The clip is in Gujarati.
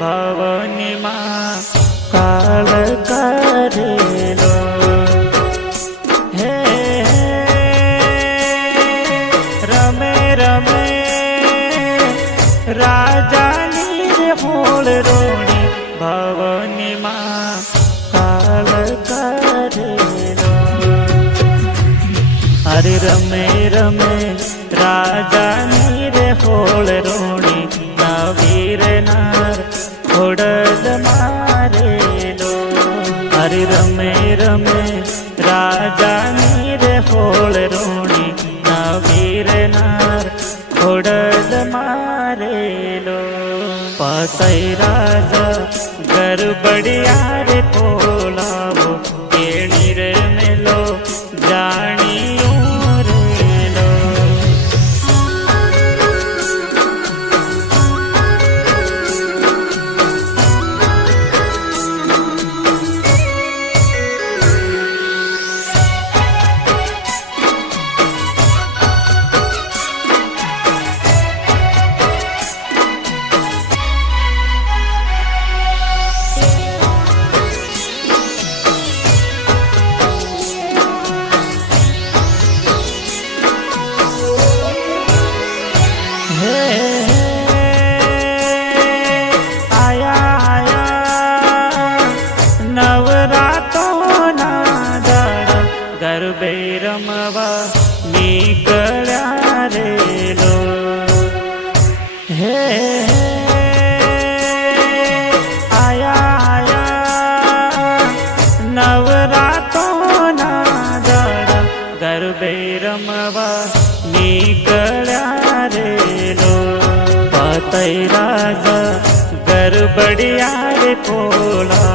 ભવની માં કાળ કરેલો હે રમે રમે રાજાની હોળ રોણી ભવની માં કાળ કરેલો અરે રમે રમે રાજાની રે હોળ રોણી નવીર નાર ખોડલ મારેલો અરે રમે રમે રાજાની રે હોળ રોણી નવીર નાર ખોડલ મારેલો પતઈ રાજા ગરબડિયા રે બોલાવો કેણી રે મેલો જાણીયું રેલો ગરબે રમવા નીકળ્યા રેલો હે આયા નવરાતોના દાડા ગરબે રમવા નીકળ્યા રેલો પતઈ રાજા ગરબડિયા રે બોલાવો